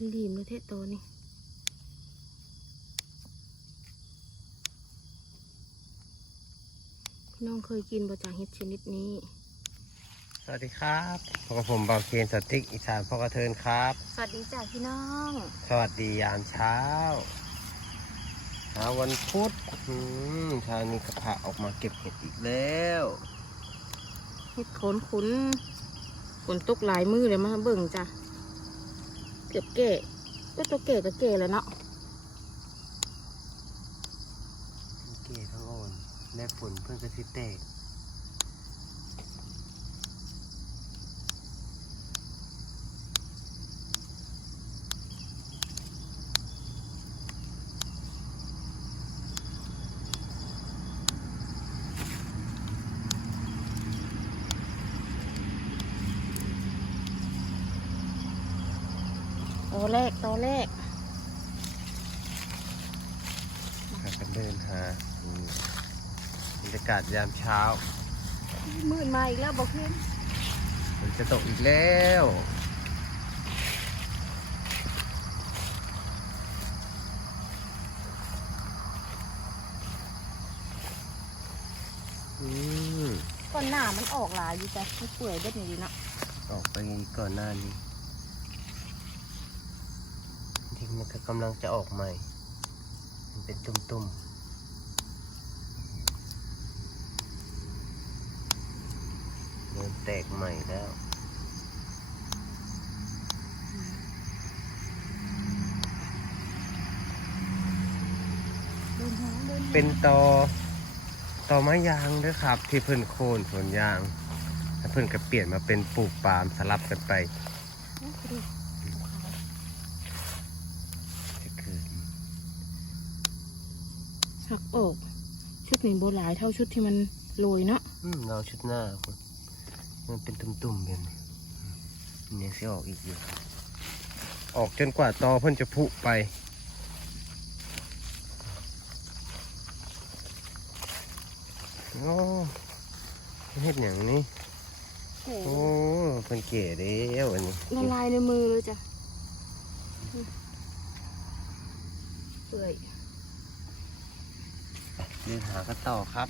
เป็นหลีมเลยเทะโตนี่พี่น้องเคยกินบะจ่างเห็ดชนิดนี้ สวัสดีครับพบกับผมเบาเคนสติ๊กอีสานพ่อกระเทินครับ สวัสดีจ้าพี่น้อง สวัสดียามเช้าเช้าวันพุธอืมเช้านี้กระพะออกมาเก็บเห็ดอีกแล้วเห็ดโขนขุนฝนตกหลายมือเลยมาเบิ่งจ้ะ เก็บเก๋ก็ตัวเก๋ก็เก๋เลยเนาะเก๋ทั้งอ่อนและฝนเพิ่งจะสิแตก โตแรกโตแรกพากันเดินหาอืมบรรยากาศยามเช้า มืดมาอีกแล้วบอกขึ้นฝนจะตกอีกแล้ว อืม ก่อนหน้ามันออกหลายอยู่จ้ะมันเปื่อยเบ็ดนี่ดีเนาะออกไปก่อนหน้านี้จริงๆ มันก็กำลังจะออกใหม่ มันเป็นตุ่มๆเริ่มแตกใหม่แล้ว เป็นตอตอไม้ยางด้วยครับ ที่เพิ่นโคนสวนยาง แล้วเพิ่นก็เปลี่ยนมาเป็นปลูกปาล์มสลับกันไป โอ้ยดู จะเกิด หักออก ชุดนี้โบหลายเท่าชุดที่มันโรยเนาะอืมเราชุดหน้าคุณมันเป็นตุ่มๆเป็นเนี่ยสิออกอีกอยู่ออกจนกว่าตอเพิ่นจะผุไปโอ้เฮ็ดอย่างนี้โอ้เพิ่นเก๋เด้วอันนี้ละลายในมือเลยจ้ะเปื่อย เดินหากันต่อครับ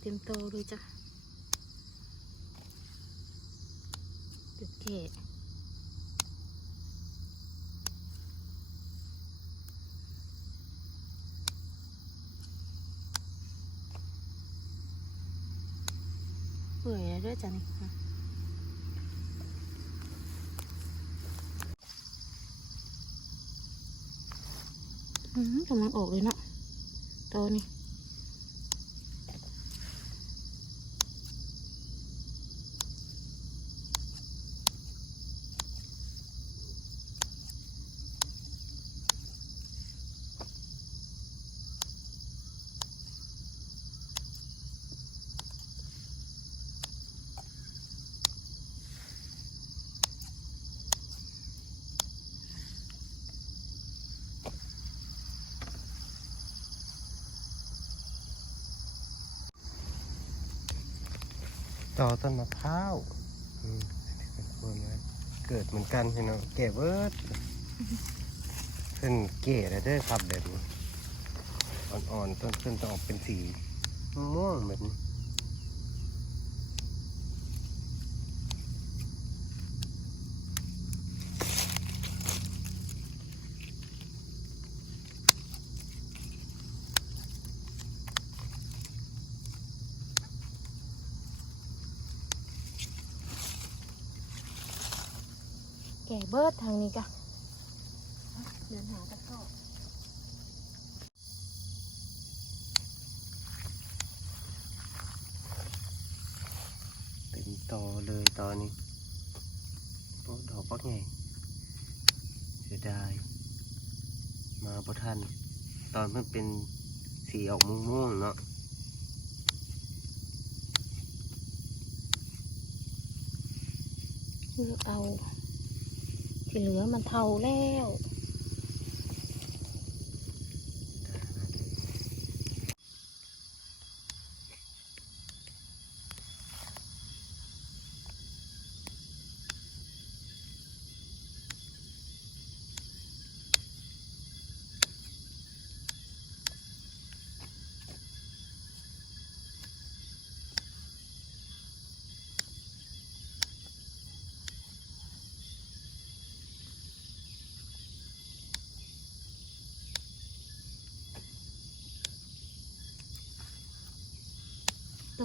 เต็มโตเลยจ้ะเดือดแก่เปื่อยแล้วด้วยจ้ะนี่ค่ะกำลังออกเลยเนาะตอน อต้นมะพร้าวเป็นคนนะเกิดเหมือนกันพี่น้องแก่เวิร์ดขึ้นเก๋แล้วเด้อครับแบบนี้อ่อนๆต้นขึ้นจะออกเป็นสีม่วงๆแบบนี้ เบิดทางนี้จ้ะเดินหาตะกร้อเป็นตอเลยตอนนี้อ้ดอกปักไงเสียดายมาบ่ทัน ตอนมันเป็นสีออกม่วงๆเนาะเลือกเอา ที่เหลือมันเทาแล้ว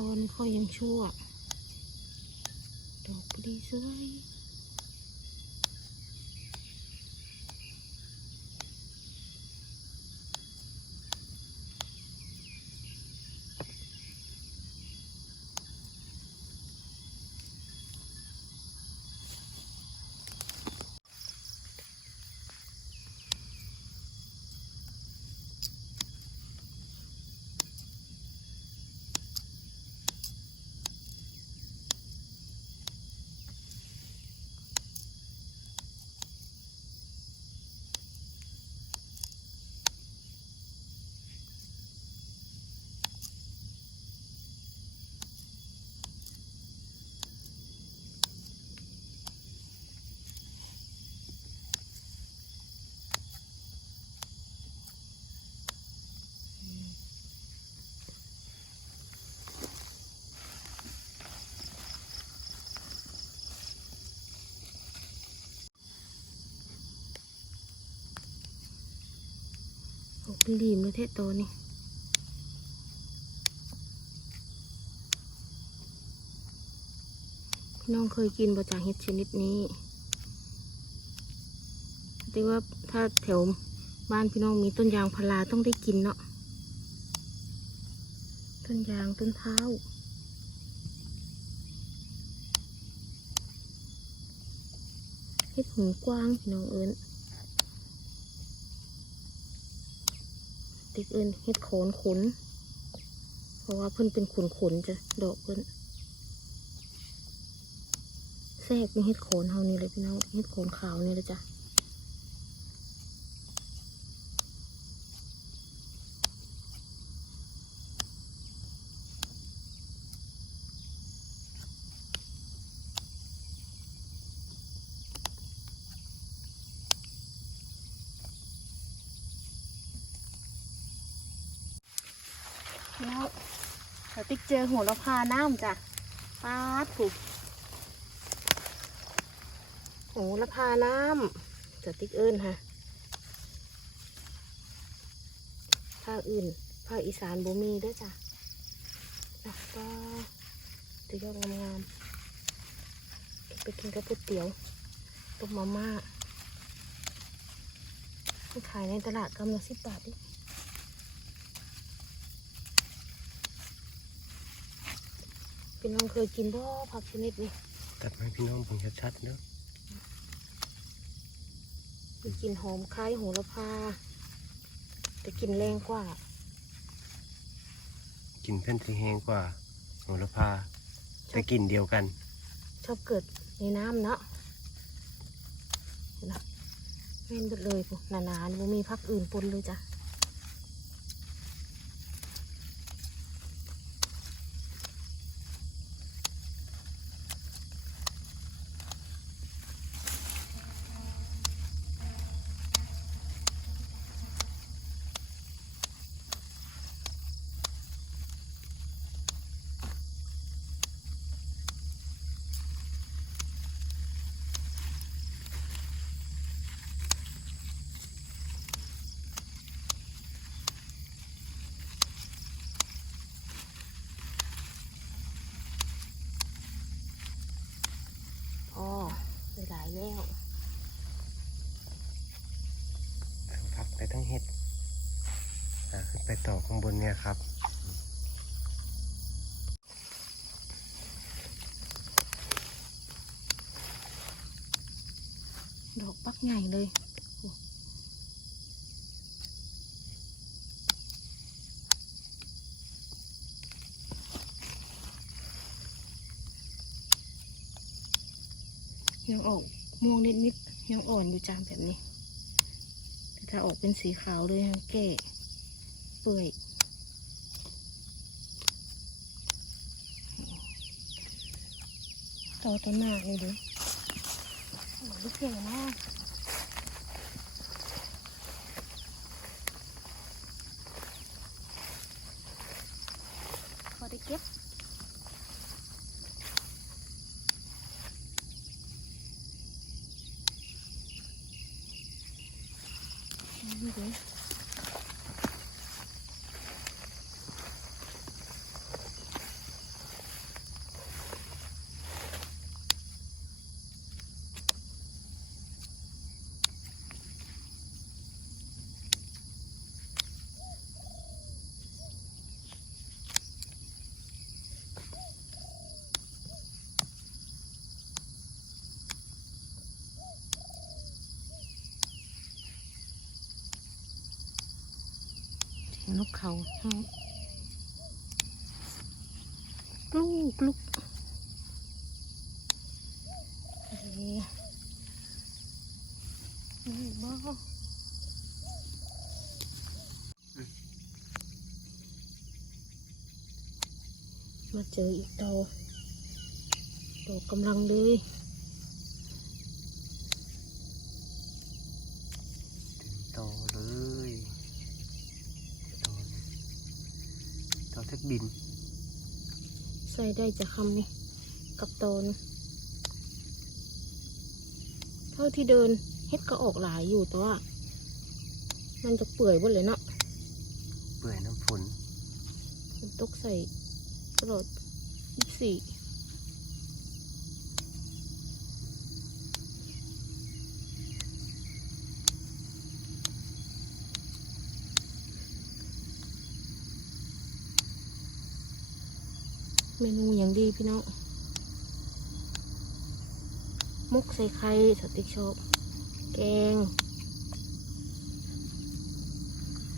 อนค่อยยังชั่ว ดอกดีสวย เป็นรีมเลยเทะตัวนี้พี่น้องเคยกินบะจากเห็ดชนิดนี้แต่ว่าถ้าแถวบ้านพี่น้องมีต้นยางพาราต้องได้กินเนาะ ต้นยางต้นเท้า เห็ดหูกว้างพี่น้องเอิญ ติกเอิญเฮ็ดโขนขนเพราะว่าเพิ่นเป็นขนขนจ้ะดอกเพิ่นแทรกเป็นเฮ็ดโขนเฮานี่เลยพี่น้องเฮ็ดโขนขาวนี่เลยจ้ะ ติ๊กเจอหัวละพาน้ำจ้ะปาดถูกโหัวละพาน้ำจะติ๊กเอิญฮะภาคอื่นภาคอีสานบ่มีด้วยจ้ะแล้วก็ตัวยอดงามๆไปกินกับก๋วยเตี๋ยวต้มมาม่าขายในตลาดกำลังสิบบาทดิ พี่น้องเคยกินบ่ผักชนิดนี้ตัดไม้พี่น้องเบิ่งชัดๆเนาะมีกลิ่นหอมคล้ายโหระพา แต่กลิ่นแรงกว่ากินเพิ่นสิแห้งกว่าโหระพาแต่กลินเดียวกัน ชอบเกิดในน้ำเนาะเห็นนะแม่นหมดเลยพวกหนาๆนี่บ่มีพักอื่นปนเลยจ้ะอ๋อได้หลายแล้ว ทั้งผักและทั้งเห็ดอ่าขึ้นไปต่อข้างบนเนี่ยครับ น ดอกปักใหญ่เลยยังออกม่วงนิดๆยังอ่อนอยู่จางแบบนี้ แต่ถ้าออกเป็นสีขาวเลยยังแก่เปื่อยต่อต้นหน้าเลยดิโอ้ย ลูกใหญ่มากพอได้เก็บนี่ดิเสีย นกเขาฮ้องกลูกลูกเฮ้ยนี่บ้ามาเจออีกดอกดอกกำลังเลย โตเลยโตเลยโตแท็ก บิน ใส่ได้จากคำนี้กับตอนเท่าที่เดินเฮ็ดก็ออกหลายอยู่แต่ว่า มันจะเปื่อยหมดเลยเนาะเปื่อยน้ำฝนมันตกใส่ตลอดยี่สี่ เมนูอย่างดีพี่น้องมกใส่ไข่สติ๊กชอบแกง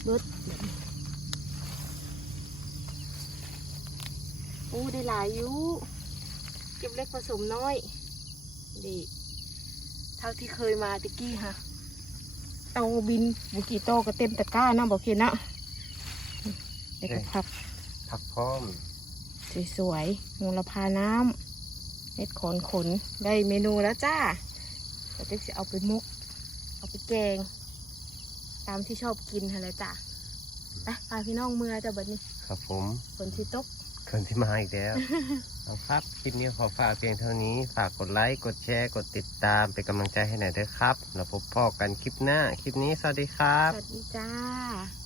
เบิดอู้ได้หลายอยู่เก็บเล็กผสมน้อย ดีเท่าที่เคยมาตะกี้ค่ะเตาบินบุกี่โตก็เต็มตะกร้าเนาะบอกเขียนเนาะเด็กก็พับผักพร้อม สวยๆมูลพาน้ำเม็ดขอนขนได้เมนูแล้วจ้าเดี๋ยวเด็กจะเอาไปมุก เอาไปแกง ตามที่ชอบกินหั่นแหละจ้าไปพาพี่น้องเมื่อจ้ะบัดนี้ ครับผมฝนที่ตกคนที่มาอีกแล้วเอาครับคลิปนี้ขอฝากเพียงเท่านี้ ฝากกดไลค์ กดแชร์ กดติดตาม เป็นกำลังใจให้หน่อยด้วยครับ เราพบพ่อกันคลิปหน้า คลิปนี้สวัสดีครัสบวัสดีจ้า